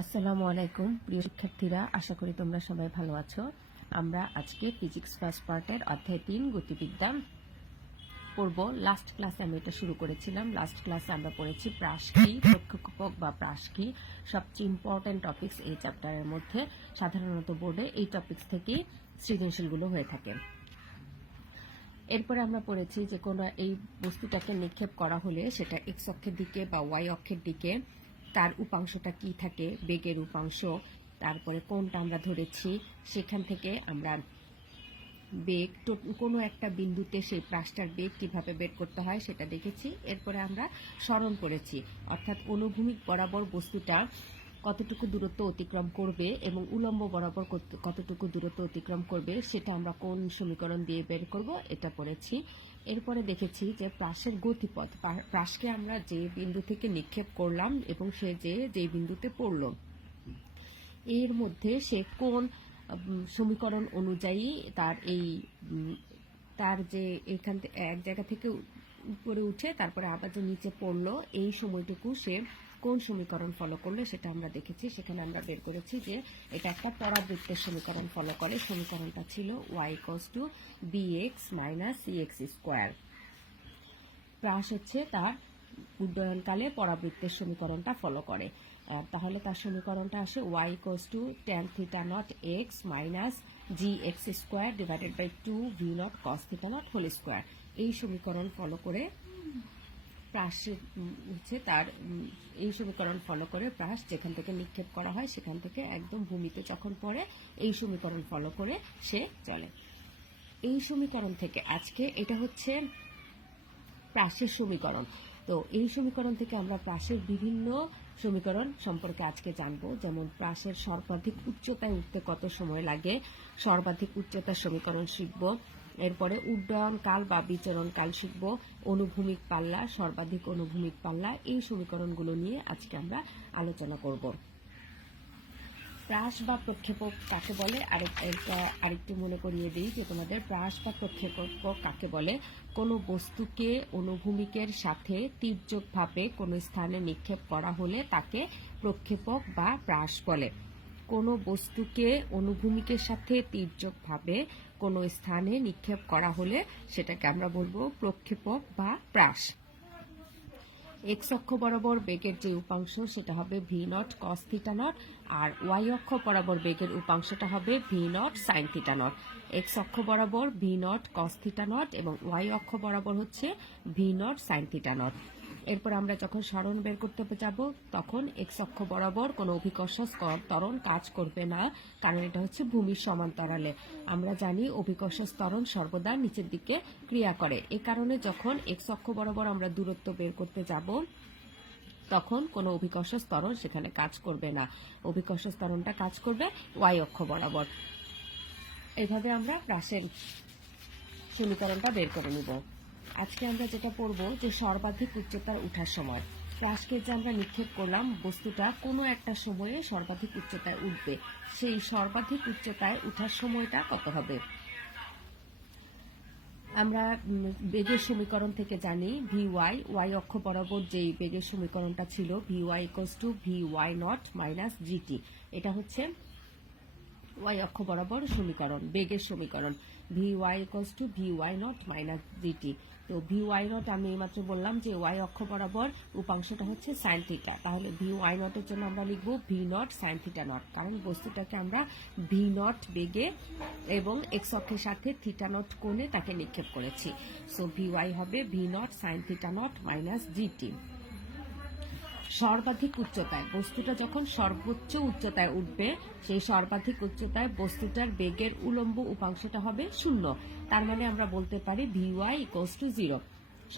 আসসালামু আলাইকুম প্রিয় শিক্ষার্থীরা, আশা করি তোমরা সবাই ভালো আছো। আমরা আজকে ফিজিক্স ফার্স্ট পার্টের অধ্যায় 3 গতিবিদ্যা পড়ব। লাস্ট ক্লাসে আমি এটা শুরু করেছিলাম। লাস্ট ক্লাসে আমরা পড়েছি প্রাস কি, প্রক্ষেপক বা প্রাস কি, সবচেয়ে ইম্পর্টেন্ট টপিকস এই চ্যাপ্টারের মধ্যে। সাধারণত বোর্ডে এই টপিকস থেকেই সৃজনশীলগুলো হয়ে থাকে। এরপরে আমরা পড়েছি যে কোনো এই বস্তুটাকে নিক্ষেপ করা হলে সেটা এক্স অক্ষের দিকে বা ওয়াই অক্ষের দিকে তার উপাংশটা কি থাকে, বেগের উপাংশ, তারপরে কোনটা আমরা ধরেছি, সেখান থেকে আমরা বেগ কোনো একটা বিন্দুতে সেই প্রাসটার বেগ কিভাবে বের করতে হয় সেটা দেখেছি। এরপরে আমরা সরণ করেছি, অর্থাৎ অনুভূমিক বরাবর বস্তুটা কতটুকু দূরত্ব অতিক্রম করবে এবং উলম্ব বরাবর কতটুকু দূরত্ব অতিক্রম করবে সেটা আমরা কোন সমীকরণ দিয়ে বের করব এটা পড়েছি। এরপরে দেখেছি যে প্রাসের গতিপথ, প্রাসকে আমরা যে বিন্দু থেকে নিক্ষেপ করলাম এবং সে যে বিন্দুতে পড়ল এর মধ্যে সে কোন সমীকরণ অনুযায়ী তার যে এখান থেকে এক জায়গা থেকে উপরে উঠে তারপরে আবার যে নিচে পড়লো এই সময়টুকু সে কোন সমীকরণ ফলো করলে সেটা আমরা দেখেছি। সেখানে আমরা বের করেছি যে এটা একটা পরাবৃত্তের সমীকরণ ফলো করে। সমীকরণটা ছিল y = bx - cx স্কয়ার। প্রাস হচ্ছে তার উড্ডয়নকালে পরাবৃত্তের সমীকরণটা ফলো করে। তাহলে তার সমীকরণটা আসে y = tan θ0 x - gx square divided by 2v0 cos θ0 whole square. এই সমীকরণ ফলো করে প্রাস হচ্ছে তার এই সমীকরণ ফলো করে প্রাস যেখান থেকে নিক্ষেপ করা হয় সেখান থেকে একদম ভূমিতে যখন পড়ে এই সমীকরণ ফলো করে সে চলে। এই সমীকরণ থেকে আজকে এটা হচ্ছে প্রাসের সমীকরণ। তো এই সমীকরণ থেকে আমরা প্রাসের বিভিন্ন সমীকরণ সম্পর্কে আজকে জানবো, যেমন প্রাসের সর্বাধিক উচ্চতায় উঠতে কত সময় লাগে, সর্বাধিক উচ্চতার সমীকরণ শিখব। এরপরে উড্ডয়ন কাল বা বিচরণ কাল শিখব, অনুভূমিক পাল্লা, সর্বাধিক অনুভূমিক পাল্লা, এই সমীকরণগুলো নিয়ে আজকে আমরা আলোচনা করব। প্রাস বা প্রক্ষেপক কাকে বলে আরেকটু মনে করিয়ে দিই যে তোমাদের প্রাস বা প্রক্ষেপক কাকে বলে। কোনো বস্তুকে অনুভূমিকের সাথে তির্যকভাবে কোনো স্থানে নিক্ষেপ করা হলে তাকে প্রক্ষেপক বা প্রাস বলে। কোনো বস্তুকে অনুভূমিকের সাথে তির্যকভাবে কোনো স্থানে নিক্ষেপ করা হলে সেটাকে আমরা বলবো প্রক্ষেপক বা প্রাস। এক্স অক্ষ বরাবর বেগের যে উপাংশ সেটা হবে v0 cos θ0, আর ওয়াই অক্ষ বরাবর বেগের উপাংশটা হবে v0 sin θ0। এক্স অক্ষ বরাবর v0 cos θ0 এবং ওয়াই অক্ষ বরাবর হচ্ছে v0 sin θ0। এরপর আমরা যখন সরণ বের করতে যাব তখন এক্স অক্ষ বরাবর কোনো অভিকর্ষ ত্বরণ কাজ করবে না, কারণ এটা হচ্ছে ভূমির সমান্তরালে। আমরা জানি অভিকর্ষ ত্বরণ সর্বদা নিচের দিকে ক্রিয়া করে। এ কারণে যখন এক্স অক্ষ বরাবর আমরা দূরত্ব বের করতে যাব তখন কোনো অভিকর্ষ ত্বরণ সেখানে কাজ করবে না, অভিকর্ষ ত্বরণটা কাজ করবে ওয়াই অক্ষ বরাবর। এইভাবে আমরা প্রাসের সমীকরণটা বের করে নিব। আজকে আমরা যেটা পড়বো যে সর্বাধিক উচ্চতার উঠার সময়। প্রাসকে যে আমরা নিক্ষেপ করলাম বস্তুটা কোনো একটা সময়ে সর্বাধিক উচ্চতায় উঠবে, সেই সর্বাধিক উচ্চতায় উঠার সময়টা কত হবে। আমরা বেগের সমীকরণ থেকে জানি vy, ওয়াই অক্ষ বরাবর যেই বেগের সমীকরণটা ছিল vy = vy0 - gt, এটা হচ্ছে ওয়াই অক্ষ বরাবর সমীকরণ, বেগের সমীকরণ vy = vy0 - gt। তো vy0 আমি এইমাত্র বললাম যে ওয়াই অক্ষ বরাবর উপাংশটা হচ্ছে sin θ, তাহলে vy0 এর জন্য আমরা লিখব v0 sin θ0, কারণ বস্তুটাকে আমরা v0 বেগে এবং x অক্ষের সাথে θ0 কোণে তাকে নিক্ষেপ করেছি। সো vy হবে v0 sin θ0 - gt। সর্বাধিক উচ্চতায় বস্তুটা যখন সর্বোচ্চ উচ্চতায় উঠবে সেই সর্বাধিক উচ্চতায় বস্তুটার বেগের উলম্ব উপাংশটা হবে 0, তার মানে আমরা বলতে পারি vy = 0।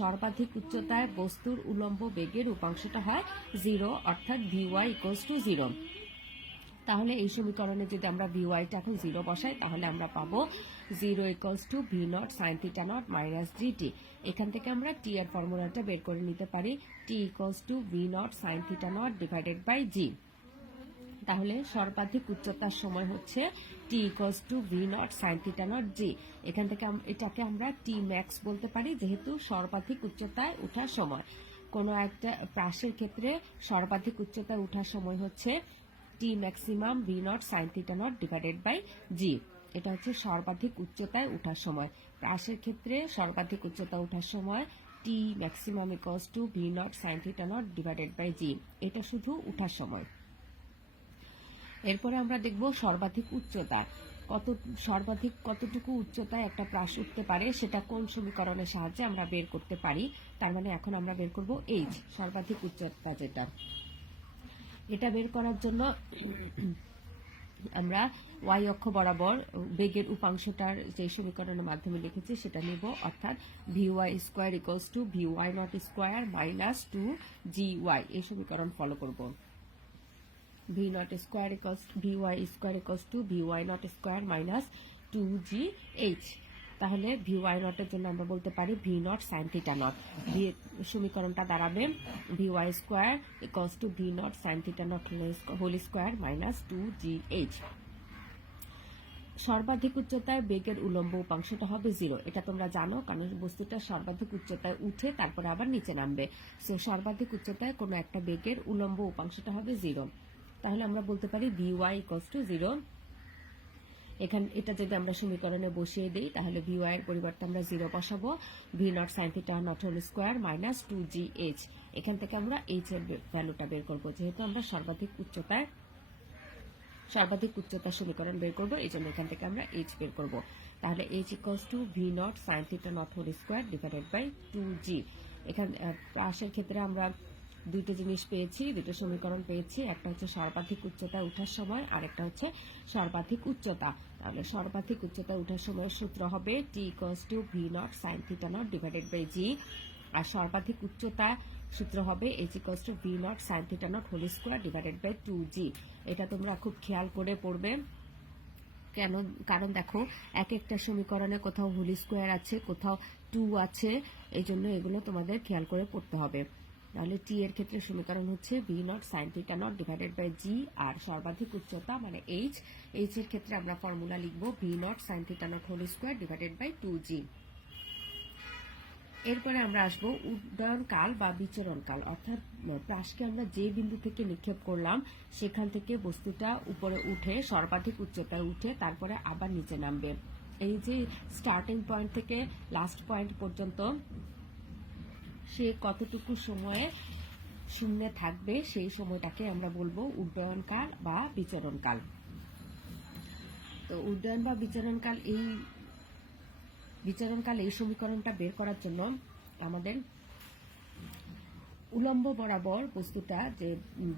সর্বাধিক উচ্চতায় বস্তুর উলম্ব বেগের উপাংশটা হয় 0, অর্থাৎ vy = 0। তাহলে এই সমীকরণে যদি আমরা ভিওয়াইটা এখন 0 বসাই তাহলে আমরা পাবো 0 = v0 sin θ0 - gt। এখান থেকে আমরা t এর ফর্মুলাটা বের করে নিতে পারি, t = v0 sin θ0 divided by g। তাহলে সর্বাধিক উচ্চতার সময় হচ্ছে t = v0 sin θ0 g। এখান থেকে এটাকে আমরা t max বলতে পারি, যেহেতু সর্বাধিক উচ্চতায় ওঠার সময়। কোনো একটা প্রাসের ক্ষেত্রে সর্বাধিক উচ্চতায় ওঠার সময় হচ্ছে t maximum v naught sine theta naught divided by g. এটা হচ্ছে সর্বাধিক উচ্চতায় ওঠার সময়। হ্রাসের ক্ষেত্রে সর্বাধিক উচ্চতা ওঠার সময় t maximum equals to V naught sine theta naught divided by g. এটা শুধু ওঠার সময়। এরপরে আমরা দেখব সর্বাধিক উচ্চতা সর্বাধিক কতটুকু উচ্চতায় একটা প্রাস উঠতে পারে সেটা কোন সমীকরণের সাহায্যে আমরা বের করতে পারি। তার মানে এখন আমরা বের করব এইচ, সর্বাধিক উচ্চতা যেটা। এটা বের করার জন্য আমরা ওয়াই অক্ষ বরাবর বেগের উপাংশটার যে সমীকরণের মাধ্যমে লিখেছি সেটা নেব, অর্থাৎ V Y square equals to V Y naught square minus 2GY। এই সমীকরণ ফলো করব। V naught square equals V Y square equals to V Y naught square minus 2GH। তাহলে ভি ওয়াই নটের জন্য আমরা বলতে পারি V naught sine theta naught. সমীকরণটা দাঁড়াবে V Y square equals to V naught sine theta naught whole square minus 2GH। সর্বাধিক উচ্চতায় বেগের উলম্ব উপাংশটা হবে 0। এটা তোমরা জানো, কারণ বস্তুটা সর্বাধিক উচ্চতায় উঠে তারপরে আবার নিচে নামবে। সো সর্বাধিক উচ্চতায় কোনো একটা বেগের উলম্ব উপাংশটা হবে 0। তাহলে আমরা বলতে পারি ভি ওয়াই ইকুয়ালস টু 0। এখানে এটা যদি আমরা সমীকরণে বসিয়ে দিই তাহলে ভি ওয়াই এর পরিবর্তে আমরা 0 বসাবো। V naught sine theta naught whole square minus 2GH। এখান থেকে আমরা এইচ এর ভ্যালুটা বের করব, যেহেতু আমরা সর্বাধিক উচ্চতার সমীকরণ বের করব, এই জন্য এখান থেকে আমরা এইচ বের করব। তাহলে H equals to V naught sine theta naught whole square divided by 2G। এখানে প্রাসের ক্ষেত্রে আমরা দুইটা জিনিস পেয়েছি, দুটো সমীকরণ পেয়েছি। একটা হচ্ছে সর্বাধিক উচ্চতায় ওঠার সময়, আর একটা হচ্ছে সর্বাধিক উচ্চতা। তাহলে সর্বাধিক উচ্চতায় ওঠার সময়ের সূত্র হবে t equals to V naught sine theta naught divided by g, আর সর্বাধিক উচ্চতা সূত্র হবে h equals to V naught sine theta naught whole square divided by 2G। এটা তোমরা খুব খেয়াল করে পড়বে। কেন? কারণ দেখো এক একটা সমীকরণে কোথাও হোল স্কোয়ার আছে, কোথাও 2 আছে, এই জন্য এগুলো তোমাদের খেয়াল করে পড়তে হবে। তাহলে টি এর ক্ষেত্রে সমীকরণ হচ্ছে v naught sine theta naught divided by g, আর সর্বাধিক উচ্চতা মানে এইচ এর ক্ষেত্রে আমরা ফর্মুলা লিখবো v naught sine theta naught whole square divided by 2G। এরপরে আমরা আসবো উড্ডয়ন কাল বা বিচরণ কাল, অর্থাৎ প্রাসকে আমরা যে বিন্দু থেকে নিক্ষেপ করলাম সেখান থেকে বস্তুটা উপরে উঠে সর্বাধিক উচ্চতায় উঠে তারপরে আবার নিচে নামবে। এই যে স্টার্টিং পয়েন্ট থেকে লাস্ট পয়েন্ট পর্যন্ত সে কতটুকু সময়ে শূন্যে থাকবে সেই সময়টাকে আমরা বলবো উড্ডয়ন কাল বা বিচরণ কাল। তো উড্ডয়ন বা বিচরণকাল এই সমীকরণটা বের করার জন্য আমাদের উলম্ব বরাবর বস্তুটা যে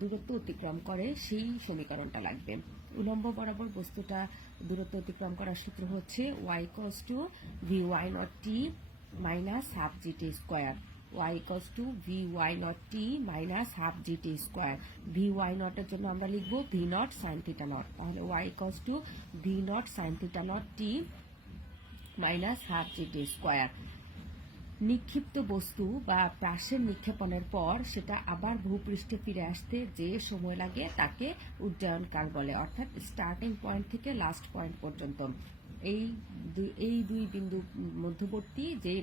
দূরত্ব অতিক্রম করে সেই সমীকরণটা লাগবে। উলম্ব বরাবর বস্তুটা দূরত্ব অতিক্রম করার সূত্র হচ্ছে y equals to V Y naught t minus half g t square. y equals to V Y naught t minus half g t square. V Y নটের জন্য আমরা লিখবো v naught sine theta naught. তাহলে y equals to V naught sine theta naught t minus half g t square. নিক্ষিপ্ত বস্তু বা প্রাসের নিক্ষেপণের পর সেটা আবার ভূপৃষ্ঠে ফিরে আসতে যে সময় লাগে তাকে উড্ডয়ন কাল বলে, অর্থাৎ স্টার্টিং পয়েন্ট থেকে লাস্ট পয়েন্ট পর্যন্ত এই দুই বিন্দু মধ্যবর্তী যে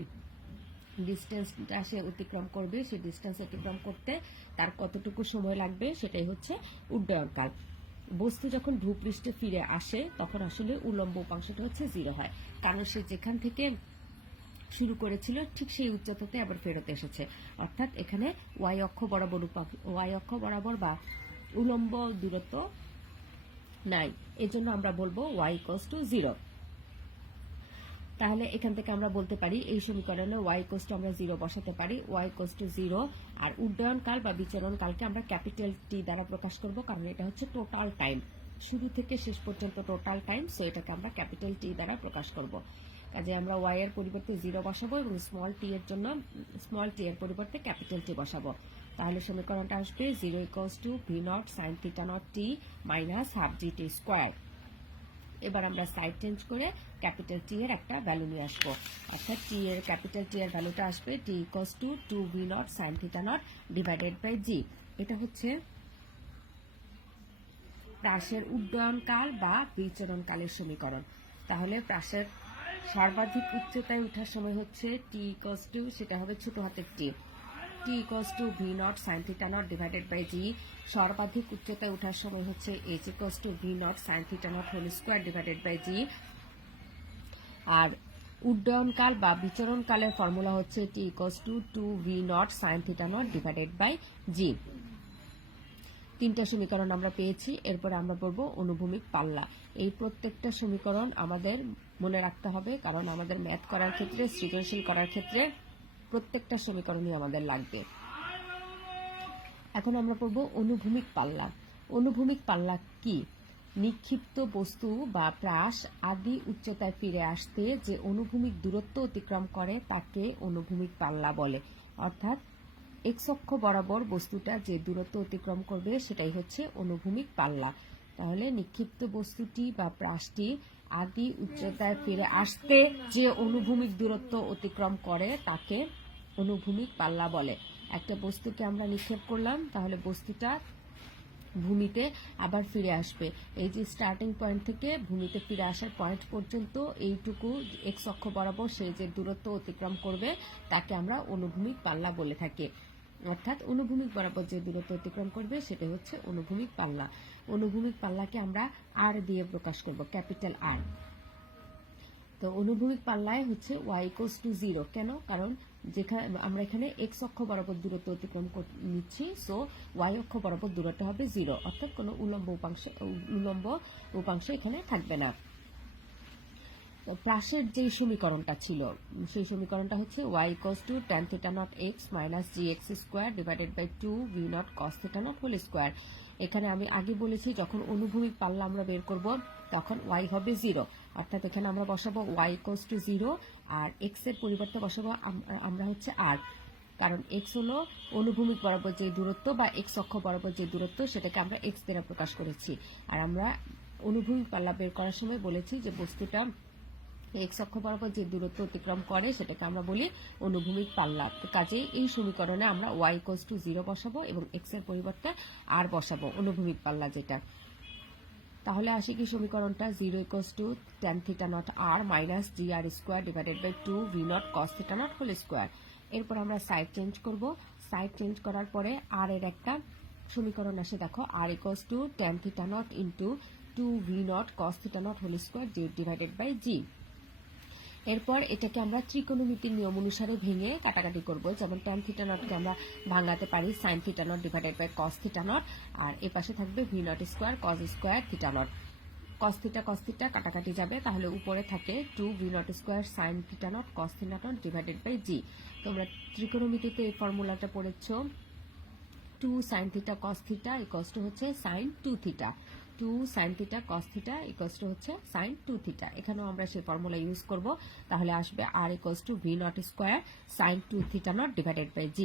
ডিস্টেন্সটা সে অতিক্রম করবে সেই ডিস্টেন্স অতিক্রম করতে তার কতটুকু সময় লাগবে সেটাই হচ্ছে উড্ডয়ন কাল। বস্তু যখন ভূপৃষ্ঠে ফিরে আসে তখন আসলে উলম্ব উপাংশটা হচ্ছে 0 হয়, কারণ সে যেখান থেকে শুরু করেছিল ঠিক সেই উচ্চতাতে আবার ফেরত এসেছে, অর্থাৎ এখানে ওয়াই অক্ষ বরাবর বা উলম্ব দূরত্ব নাই, এজন্য আমরা বলবো y ইকুয়ালস টু 0। তাহলে এখান থেকে আমরা বলতে পারি এই সমীকরণে y ইকুয়ালস টু আমরা 0 বসাতে পারি, y ইকুয়ালস টু 0। আর উড্ডয়ন কাল বা বিচরণ কালকে আমরা ক্যাপিটাল টি দ্বারা প্রকাশ করব, কারণ এটা হচ্ছে টোটাল টাইম, শুরু থেকে শেষ পর্যন্ত টোটাল টাইম। সো এটাকে আমরা ক্যাপিটাল টি দ্বারা প্রকাশ করব। কাজে আমরা y এর পরিবর্তে 0 বসাবো এবং স্মল টি এর জন্য স্মল টি এর পরিবর্তে ক্যাপিটাল টি বসাবো। তাহলে সমীকরণটা আসবে 0 equals to V naught sine theta naught t minus half g t square. এবার আমরা সাইড চেঞ্জ করে ক্যাপিটাল টি এর একটা ভ্যালু নিয়ে আসবো, অর্থাৎ ক্যাপিটাল টি এর ভ্যালুটা আসবে t equals to 2 V naught sine theta naught divided by g. এটা হচ্ছে প্রাসের উড্ডয়ন কাল বা বিচরণ কালের সমীকরণ। তাহলে প্রাসের সর্বাধিক উচ্চতায় ওঠার সময় হচ্ছে টি ইকুয়ালস টু, সেটা হবে ছোট হাতের t, t equals to V naught sine theta naught divided by g. সর্বাধিক উচ্চতায় ওঠার সময় হচ্ছে h equals to V naught sine theta naught whole square divided by g. আর উড্ডয়নকাল বা বিচরণকালের ফর্মুলা হচ্ছে টি equals to 2v naught sine theta naught divided by g. তিনটা সমীকরণ আমরা পেয়েছি। এরপরে আমরা পড়বো অনুভূমিক পাল্লা। এই প্রত্যেকটা সমীকরণ আমাদের মনে রাখতে হবে, কারণ আমাদের ম্যাথ করার ক্ষেত্রে, সৃজনশীল করার ক্ষেত্রে প্রত্যেকটা সমীকরণই আমাদের লাগবে। এখন আমরা পড়বো অনুভূমিক পাল্লা। অনুভূমিক পাল্লা কি? নিক্ষিপ্ত বস্তু বা প্রাস আদি উচ্চতায় ফিরে আসতে যে অনুভূমিক দূরত্ব অতিক্রম করে তাকে অনুভূমিক পাল্লা বলে। অর্থাৎ এক্স অক্ষ বরাবর বস্তুটা যে দূরত্ব অতিক্রম করবে সেটাই হচ্ছে অনুভূমিক পাল্লা। তাহলে নিক্ষিপ্ত বস্তুটি বা প্রাসটি আদি উচ্চতায় ফিরে আসতে যে অনুভূমিক দূরত্ব অতিক্রম করে তাকে অনুভূমিক পাল্লা বলে। একটা বস্তুকে আমরা নিক্ষেপ করলাম, তাহলে বস্তুটা ভূমিতে আবার ফিরে আসবে। এই যে স্টার্টিং পয়েন্ট থেকে ভূমিতে ফিরে আসার পয়েন্ট পর্যন্ত এইটুকু এক্স অক্ষ বরাবর সে যে দূরত্ব অতিক্রম করবে তাকে আমরা অনুভূমিক পাল্লা বলে থাকি। অর্থাৎ অনুভূমিক বরাবর যে দূরত্ব অতিক্রম করবে সেটা হচ্ছে অনুভূমিক পাল্লা। অনুভূমিক পাল্লাকে আমরা আর দিয়ে প্রকাশ করব, ক্যাপিটাল আর। তো অনুভূমিক পাল্লায় হচ্ছে y ইকুয়ালস টু 0। কেন? কারণ যেখানে আমরা এখানে x অক্ষ বরাবর দূরত্ব অতিক্রম নিচ্ছি, সো y অক্ষ বরাবর দূরত্ব হবে 0, অর্থাৎ কোনো উল্লম্ব উপাংশ এখানে থাকবে না। প্রাসের যে সমীকরণটা ছিল সেই সমীকরণটা হচ্ছে y equals to tan theta naught x minus gx square divided by 2v naught cos theta naught whole square. এখানে আমি আগে বলেছি যখন অনুভূমিক পাল্লা আমরা বের করব তখন y হবে 0, অর্থাৎ এখানে আমরা বসাবো y ইকুয়ালস টু 0 আর x এর পরিবর্তে বসাবো আমরা হচ্ছে r, কারণ x হলো অনুভূমিক বরাবর যে দূরত্ব বা x অক্ষ বরাবর যে দূরত্ব সেটাকে আমরা x দ্বারা প্রকাশ করেছি। আর আমরা অনুভূমিক পাল্লা বের করার সময় বলেছি যে বস্তুটা এক্স অক্ষ বরাবর যে দূরত্ব অতিক্রম করে সেটাকে আমরা বলি অনুভূমিক পাল্লা। কাজেই এই সমীকরণে আমরা y ইকুয়ালস টু 0 বসাবো এবং x এর পরিবর্তে r বসাবো, অনুভূমিক পাল্লা যেটা। তাহলে আসি কি সমীকরণটা, 0 equals to tan theta naught r minus gr square divided by 2v naught cos theta naught whole square. এরপর আমরা সাইড চেঞ্জ করব। সাইড চেঞ্জ করার পরে r এর একটা সমীকরণ আসে, দেখো r equals to tan theta naught into 2v naught cos theta naught whole square divided by g। এরপর এটাকে আমরা ত্রিকোণমিতির নিয়ম অনুসারে ভেঙে কাটাকাটি করব। যেমন tan থিটা নটকে আমরা ভাঙাতে পারি sin theta naught divided by cos theta naught, আর এ পাশে থাকবে v naught square cos square theta naught. cos theta কাটাকাটি যাবে, তাহলে উপরে থাকে 2v naught square sin theta naught cos theta naught divided by g। তোমরা ত্রিকোণমিতিতে এই ফর্মুলাটা পড়েছো, 2 sin theta cos theta equals to হচ্ছে sin 2 theta, 2 sin theta cos theta equals to হচ্ছে sin 2 থিটা। এখানেও আমরা সেই ফর্মুলা ইউজ করব, তাহলে আসবে r equals to v naught square sin 2 theta naught divided by g।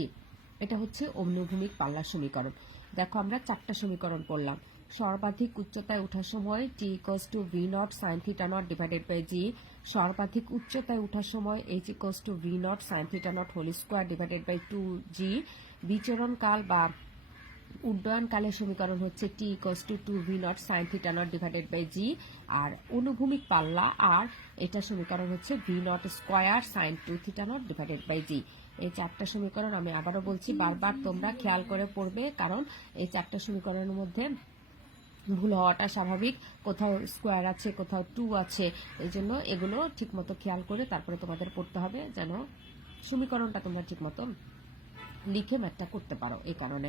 এটা হচ্ছে অনুভূমিক পাল্লার সমীকরণ। দেখো আমরা চারটা সমীকরণ পড়লাম। সর্বাধিক উচ্চতায় ওঠার সময় t equals to v naught sin theta naught divided by g। সর্বাধিক উচ্চতায় ওঠার সময় h equals to v naught sin theta naught whole square divided by 2g। বিচরণকাল বা উড্ডয়নকালের সমীকরণ হচ্ছে t equals to 2v naught sin theta naught divided by g। আর অনুভূমিক পাল্লা আর এটা সমীকরণ হচ্ছে v naught square sin 2 theta naught divided by g। এই চারটা সমীকরণ আমি আবারও বলছি, বারবার তোমরা খেয়াল করে পড়বে, কারণ এই চারটা সমীকরণের মধ্যে ভুল হওয়াটা স্বাভাবিক। কোথাও স্কোয়ার আছে, কোথাও 2 আছে, এই জন্য এগুলো ঠিকমতো খেয়াল করে তারপরে তোমাদের পড়তে হবে, যেন সমীকরণটা তোমরা ঠিকমতো লিখে ম্যাথটা করতে পারো। এই কারণে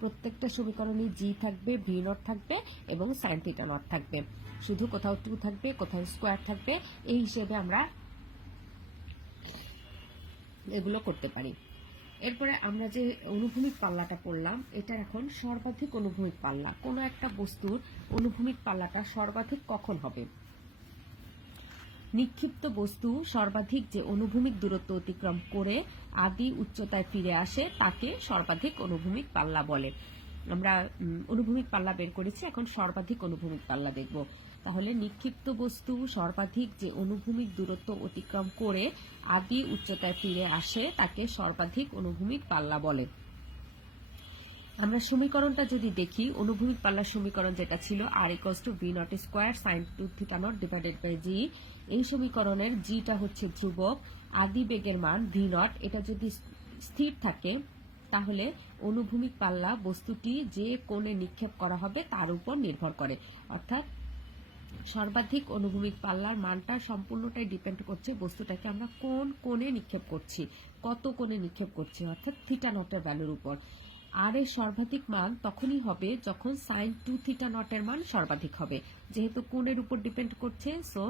প্রত্যেকটা সমীকরণে জি থাকবে, ভি নট থাকবে এবং সাইন থিটা নট থাকবে, শুধু কোথাও 2 থাকবে, কোথাও স্কোয়ার থাকবে, এই হিসেবে আমরা এগুলো করতে পারি। এরপরে আমরা যে অনুভূমিক পাল্লাটা পড়লাম, এটা এখন সর্বাধিক অনুভূমিক পাল্লা। কোনো একটা বস্তুর অনুভূমিক পাল্লাটা সর্বাধিক কখন হবে? নিক্ষিপ্ত বস্তু সর্বাধিক যে অনুভূমিক দূরত্ব অতিক্রম করে আদি উচ্চতায় ফিরে আসে তাকে সর্বাধিক অনুভূমিক পাল্লা বলে। আমরা অনুভূমিক পাল্লা বের করেছি, এখন সর্বাধিক অনুভূমিক পাল্লা দেখব। তাহলে নিক্ষিপ্ত বস্তু সর্বাধিক যে অনুভূমিক দূরত্ব অতিক্রম করে আদি উচ্চতায় ফিরে আসে তাকে সর্বাধিক অনুভূমিক পাল্লা বলে। আমরা সমীকরণটা যদি দেখি, অনুভূমিক পাল্লার সমীকরণ যেটা ছিল r equals to v naught square sin 2 theta naught divided by g। এই সমীকরণের gটা হচ্ছে ধ্রুবক, আদি বেগের মান v নট, এটা যদি স্থির থাকে তাহলে অনুভূমিক পাল্লা বস্তুটি যে কোণে নিক্ষেপ করা হবে তার উপর নির্ভর করে। অর্থাৎ সর্বাধিক অনুভূমিক পাল্লার মানটা সম্পূর্ণটাই ডিপেন্ড করছে বস্তুটাকে আমরা কোন কোণে নিক্ষেপ করছি, কত কোণে নিক্ষেপ করছি, অর্থাৎ থিটা নটের ভ্যালুর উপর। আর এর সর্বাধিক মান তখনই হবে যখন সাইন 2 থিটা নটের মান সর্বাধিক হবে। যেহেতু কোণের উপর ডিপেন্ড করছে, সো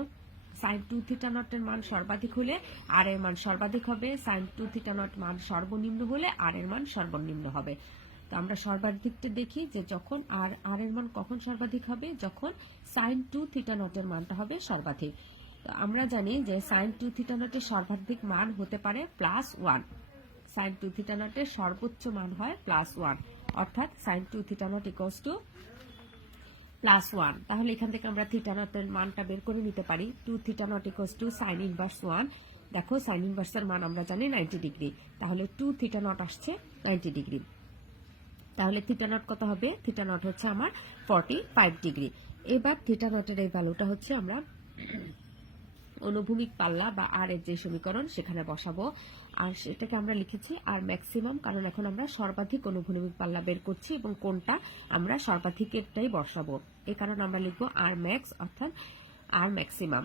সাইন 2 থিটা নটের মান সর্বাধিক হলে আর এর মান সর্বাধিক হবে, সাইন 2 থিটা নট মান সর্বনিম্ন হলে আর এর মান সর্বনিম্ন হবে। তো আমরা সর্বাধিকটা দেখি যে যখন আর এর মান কখন সর্বাধিক হবে, যখন সাইন 2 থিটা নটের মানটা হবে সর্বাধিক। তো আমরা জানি যে সাইন 2 থিটা নটের সর্বাধিক মান হতে পারে +1। সাইন 2 থিটা নটের সর্বোচ্চ মান হয় +1, অর্থাৎ sine 2 theta naught equals to +1। তাহলে এখান থেকে আমরা থিটা নটের মানটা বের করে নিতে পারি। 2 theta naught equals two sign inverse 1। দেখো সাইন ইনভার্সের মান আমরা জানি 90 ডিগ্রি, তাহলে 2 থিটা নট আসছে 90 ডিগ্রি। তাহলে থিটা নট কত হবে? থিটা নট হচ্ছে আমার 45 ডিগ্রি। এবার থিটা নটের এই ভ্যালুটা হচ্ছে আমরা অনুভূমিক পাল্লা বা আর এর যে সমীকরণ সেখানে বসাবো, আর সেটাকে আমরা লিখেছি আর ম্যাক্সিমাম, কারণ এখন আমরা সর্বাধিক অনুভূমিক পাল্লা বের করছি এবং কোনটা আমরা সর্বাধিকেরটাই বসাবো। এই কারণে আমরা লিখবো আর ম্যাক্স, অর্থাৎ R maximum.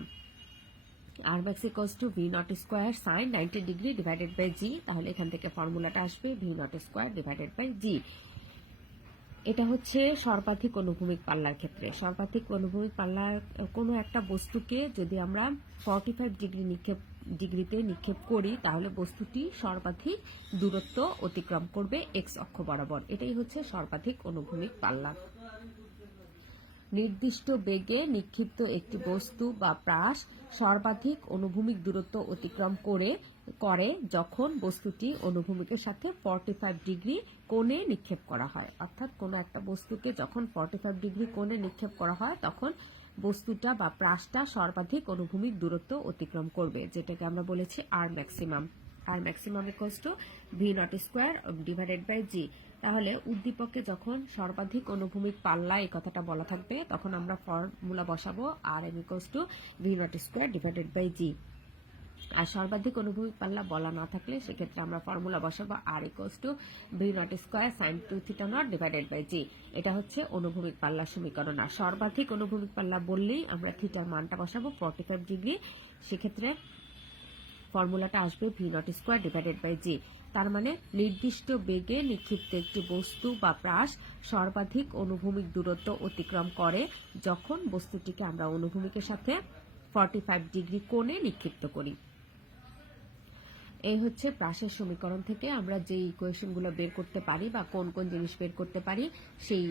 R max equals to V naught square sine 90 degree divided by g. তাহলে এখান থেকে ফর্মুলাটা আসবে v naught square divided by g. এটা হচ্ছে সর্বাধিক অনুভূমিক পাল্লার ক্ষেত্রে। সর্বাধিক অনুভূমিক পাল্লার কোনো একটা বস্তুকে যদি আমরা 45 ডিগ্রিতে নিক্ষেপ করি তাহলে বস্তুটি সর্বাধিক দূরত্ব অতিক্রম করবে এক্স অক্ষ বরাবর। এটাই হচ্ছে সর্বাধিক অনুভূমিক পাল্লা। নির্দিষ্ট বেগে নিক্ষিপ্ত একটি বস্তু বা প্রাস সর্বাধিক অনুভূমিক দূরত্ব অতিক্রম করে যখন বস্তুটি অনুভূমিকের সাথে 45 ডিগ্রি কোণে নিক্ষেপ করা হয়। অর্থাৎ কোনো একটা বস্তুকে যখন 45 ডিগ্রি কোণে নিক্ষেপ করা হয় তখন বস্তুটা বা প্রাসটা সর্বাধিক অনুভূমিক দূরত্ব অতিক্রম করবে, যেটাকে আমরা বলেছি R maximum. R maximum equals to V naught square divided by g. তাহলে উদ্দীপকে যখন সর্বাধিক অনুভূমিক পাল্লা এই কথাটা বলা থাকবে তখন আমরা ফর্মুলা বসাবো R m equals to V naught square divided by g. আর সর্বাধিক অনুভূমিক পাল্লা বলা না থাকলে সেক্ষেত্রে আমরা ফর্মুলা বসাবো R equals to V naught square sine 2 theta naught divided by g. এটা হচ্ছে অনুভূমিক পাল্লার সমীকরণ। আর সর্বাধিক অনুভূমিক পাল্লা বললেই আমরা থিটার মানটা বসাবো 45 ডিগ্রি। সেক্ষেত্রে ফর্মুলাটা আসবে v naught square divided by g. তার মানে নির্দিষ্ট বেগে নিক্ষিপ্ত একটি বস্তু বা প্রাস সর্বাধিক অনুভূমিক দূরত্ব অতিক্রম করে যখন বস্তুটিকে আমরা অনুভূমিকের সাথে 45 ডিগ্রি কোণে নিক্ষিপ্ত করি। এই হচ্ছে প্রাসের সমীকরণ থেকে আমরা যে ইকুয়েশনগুলো বের করতে পারি বা কোন কোন জিনিস বের করতে পারি সেই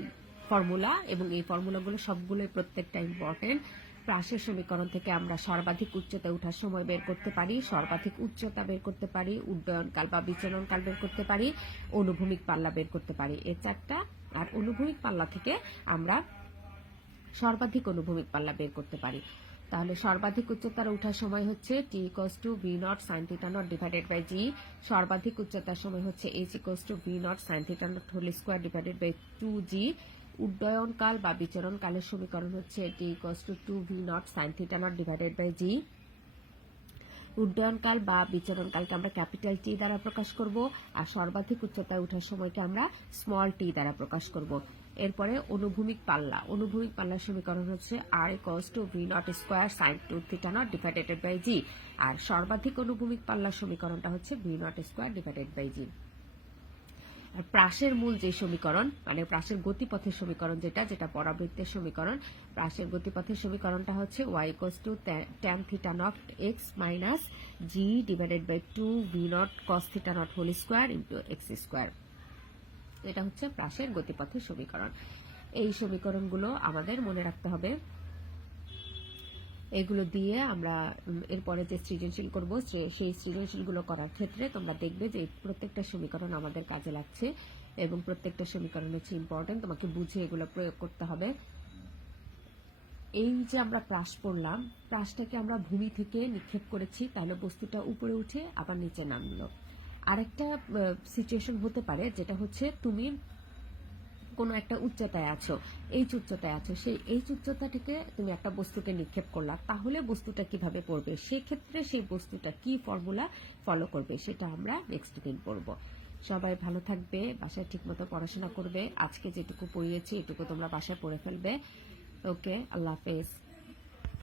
ফর্মুলা, এবং এই ফর্মুলাগুলো সবগুলোই প্রত্যেকটা ইম্পর্টেন্ট। প্রাসের সমীকরণ থেকে আমরা সর্বাধিক উচ্চতায় ওঠার সময় বের করতে পারি, সর্বাধিক উচ্চতা বের করতে পারি, উড্ডয়নকাল বা বিচরণকাল বের করতে পারি, অনুভূমিক পাল্লা বের করতে পারি, এই চারটা। আর অনুভূমিক পাল্লা থেকে আমরা সর্বাধিক অনুভূমিক পাল্লা বের করতে পারি। তাহলে সর্বাধিক উচ্চতার ওঠার সময় হচ্ছে টি equals to V naught sine theta naught divided by g. সর্বাধিক উচ্চতার সময় হচ্ছে h equals to V naught sine theta naught whole square divided by 2জি। উড্ডয়নকাল বা বিচরণকালের সমীকরণ হচ্ছে টি ইকুয়ালস টু 2ভি naught sine theta naught divided by g. উড্ডয়নকাল বা বিচরণকালকে আমরা ক্যাপিটাল টি দ্বারা প্রকাশ করব, আর সর্বাধিক উচ্চতায় ওঠার সময়কে আমরা স্মল টি দ্বারা প্রকাশ করব। এরপরে অনুভূমিক পাল্লা। অনুভূমিক পাল্লার সমীকরণ হচ্ছে R equals to V naught square sine 2 theta naught divided by g. আর সর্বাধিক অনুভূমিক পাল্লার সমীকরণটা হচ্ছে v naught square divided by g. আর প্রাসের মূল যে সমীকরণ, মানে প্রাসের গতিপথের সমীকরণ যেটা পরাবৃত্তের সমীকরণ, প্রাসের গতিপথের সমীকরণটা হচ্ছে y equals to tan theta naught x minus G divided by 2 V naught cos theta naught whole square into X square. এটা হচ্ছে প্রাসের গতিপথের সমীকরণ। এই সমীকরণগুলো আমাদের মনে রাখতে হবে। এগুলো দিয়ে আমরা এরপরে যে সৃজনশীল করব সেই সৃজনশীলগুলো করার ক্ষেত্রে তোমরা দেখবে যে প্রত্যেকটা সমীকরণ আমাদের কাজে লাগছে এবং প্রত্যেকটা সমীকরণ হচ্ছে ইম্পর্টেন্ট, তোমাকে বুঝে এগুলো প্রয়োগ করতে হবে। এই যে আমরা প্রাস পড়লাম, প্রাসটাকে আমরা ভূমি থেকে নিক্ষেপ করেছি, তাহলে বস্তুটা উপরে উঠে আবার নিচে নামলো। আরেকটা সিচুয়েশন হতে পারে যেটা হচ্ছে তুমি কোনো একটা উচ্চতায় আছো, এইচ উচ্চতায় আছো, সেই এইচ উচ্চতা থেকে তুমি একটা বস্তুকে নিক্ষেপ করলা, তাহলে বস্তুটা কিভাবে পড়বে, সেক্ষেত্রে সেই বস্তুটা কি ফর্মুলা ফলো করবে সেটা আমরা নেক্সট দিন পড়ব। সবাই ভালো থাকবে, বাসায় ঠিকমতো পড়াশোনা করবে। আজকে যেটুকু পড়িয়েছি এটুকু তোমরা বাসায় পড়ে ফেলবে। ওকে, আল্লাহ হাফেজ।